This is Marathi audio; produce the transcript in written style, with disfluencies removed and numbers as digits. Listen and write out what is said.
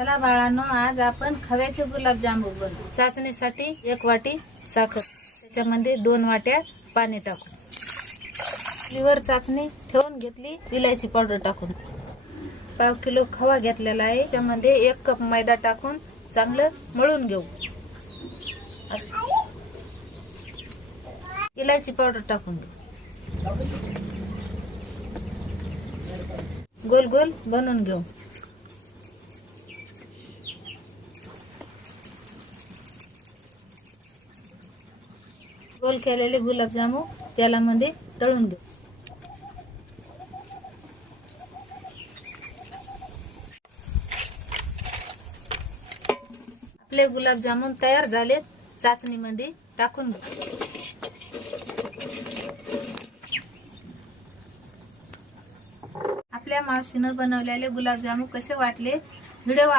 चला बाळांनो, आज आपण खव्याचे गुलाबजामुन बनवू। चाचणीसाठी 1 वाटी साखर, त्याच्यामध्ये 2 वाट्या पाणी टाकू। चुलीवर चाचणी ठेवून घेतली, इलायची पावडर टाकून। पाव किलो खवा घेतलेला आहे, त्यामध्ये 1 कप मैदा टाकून चांगलं मळून घेऊ। इलायची पावडर टाकून घेऊ। गोल गोल बनवून घेऊ। गोल केलेले गुलाबजामुन तेलामध्ये तळून घेऊ। आपले गुलाबजामुन तयार झाले, चाचणीमध्ये टाकून घेऊ। आपल्या मावशीने बनवलेले गुलाबजामुन कसे वाटले? व्हिडिओ